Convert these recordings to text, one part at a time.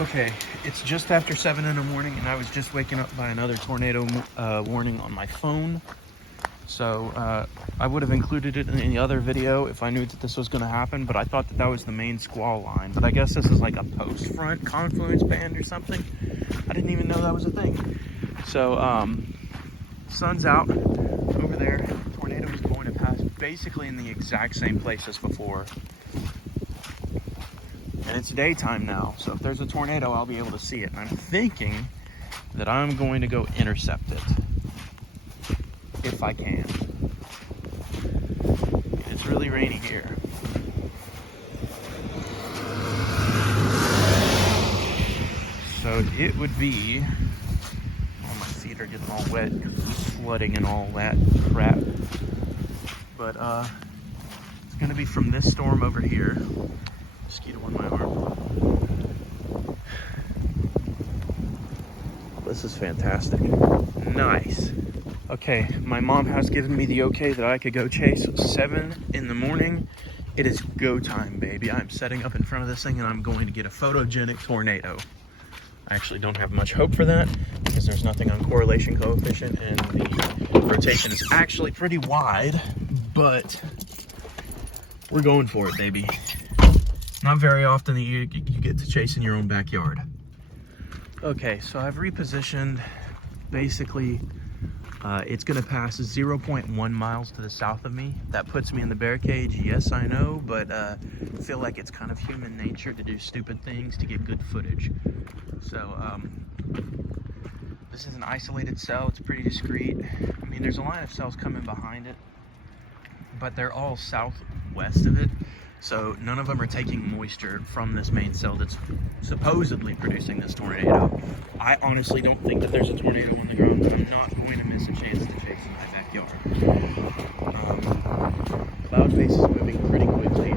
Okay, it's just after 7 in the morning, and I was just waking up by another tornado warning on my phone. So I would have included it in the other video if I knew that this was going to happen, but I thought that was the main squall line. But I guess this is like a post-front confluence band or something. I didn't even know that was a thing. So sun's out over there. Tornado is going to pass basically in the exact same place as before. And it's daytime now, so if there's a tornado, I'll be able to see it. And I'm thinking that I'm going to go intercept it, if I can. And it's really rainy here. So it would be, oh, my feet are getting all wet because of the flooding and all that crap. But it's gonna be from this storm over here. Mosquito on my arm. This is fantastic. Nice. Okay, my mom has given me the okay that I could go chase. 7 in the morning. It is go time, baby. I'm setting up in front of this thing and I'm going to get a photogenic tornado. I actually don't have much hope for that because there's nothing on correlation coefficient and the rotation is actually pretty wide, but we're going for it, baby. Not very often that you get to chase in your own backyard. Okay, so I've repositioned. Basically, it's gonna pass 0.1 miles to the south of me. That puts me in the bear cage, yes, I know, but I feel like it's kind of human nature to do stupid things to get good footage. So, this is an isolated cell, it's pretty discreet. I mean, there's a line of cells coming behind it, but they're all southwest of it. So none of them are taking moisture from this main cell that's supposedly producing this tornado. I honestly don't think that there's a tornado on the ground, but I'm not going to miss a chance to chase in my backyard. Cloud base is moving pretty quickly.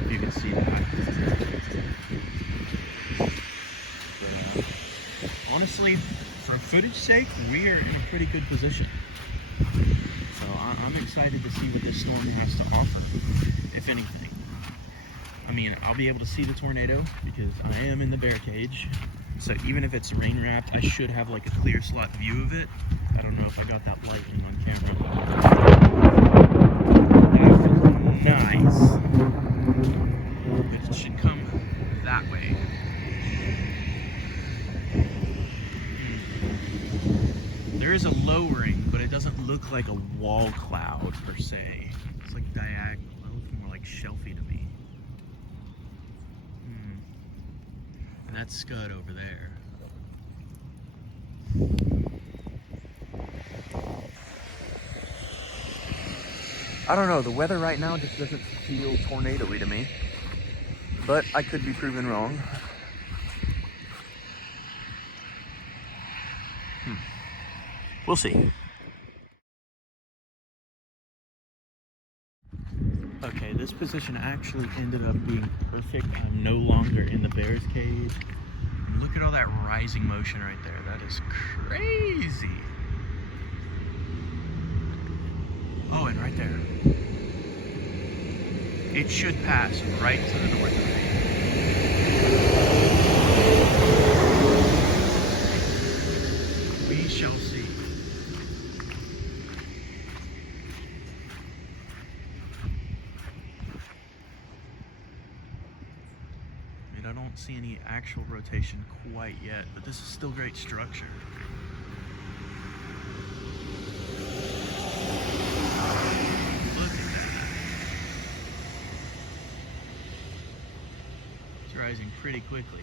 If you can see that. But, honestly, for footage sake, we are in a pretty good position. So I'm excited to see what this storm has to offer, if anything. I mean, I'll be able to see the tornado because I am in the bear cage. So even if it's rain wrapped, I should have like a clear slot view of it. I don't know if I got that lighting on camera. Nice. It should come that way. There is a lowering, but it doesn't look like a wall cloud per se. It's like diagonal. It looks more like shelfy to me. And that's Scud over there. I don't know, the weather right now just doesn't feel tornado-y to me. But I could be proven wrong. We'll see. Okay, this position actually ended up being perfect. I'm no longer in the bear's cage. Look at all that rising motion right there. That is crazy. Oh, and right there. It should pass right to the north of me. We shall see. I don't see any actual rotation quite yet, but this is still great structure. Look at that. It's rising pretty quickly.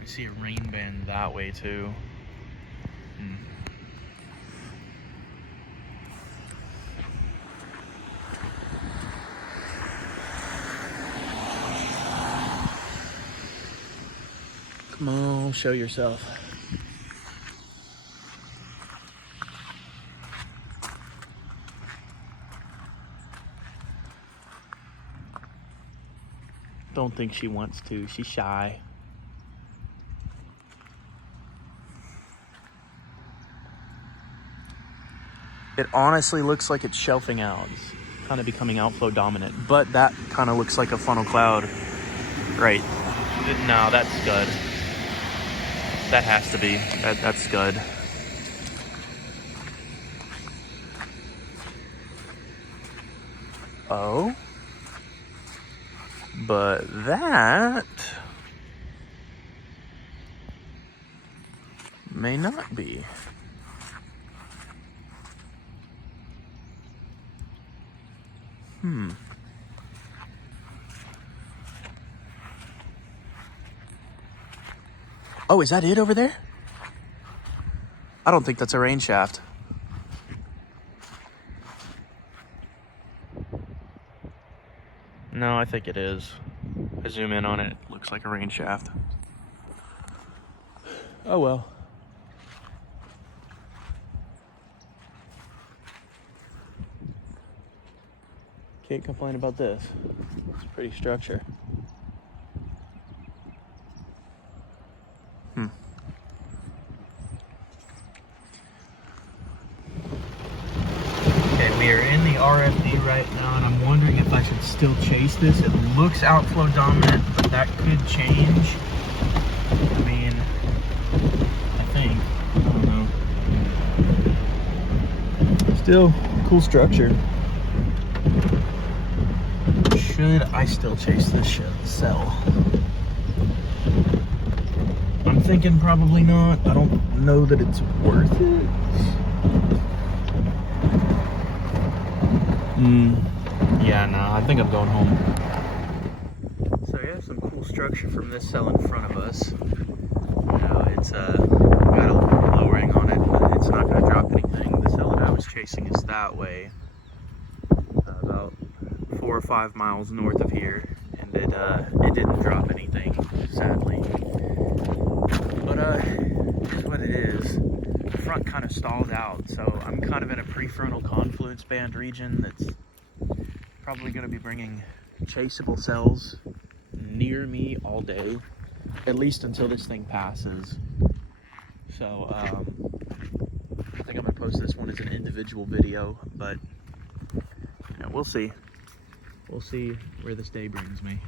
I see a rain band that way too. Come on, show yourself. Don't think she wants to. She's shy. It honestly looks like it's shelving out. kind of becoming outflow dominant. But that kind of looks like a funnel cloud. Right. No, that's good. That has to be. That's good. Oh. But that may not be. Oh, is that it over there? I don't think that's a rain shaft. No, I think it is. I zoom in on it, it looks like a rain shaft. Oh well. Can't complain about this. It's a pretty structure. Okay, we are in the RFD right now, and I'm wondering if I should still chase this. It looks outflow dominant, but that could change. I mean, I think. I don't know. Still, cool structure. Should I still chase this cell? I'm thinking probably not. I don't know that it's worth it. Yeah, no, I think I'm going home. So we have some cool structure from this cell in front of us. You know, it's got a little bit of lowering on it, but it's not going to drop anything. The cell that I was chasing is that way, about 4 or 5 miles north of here, and it didn't drop anything, sadly. But here's what it is. The front kind of stalled out, so I'm kind of in a prefrontal confluence band region that's probably going to be bringing chaseable cells near me all day, at least until this thing passes. So I think I'm going to post this one as an individual video, but you know, we'll see. We'll see where this day brings me.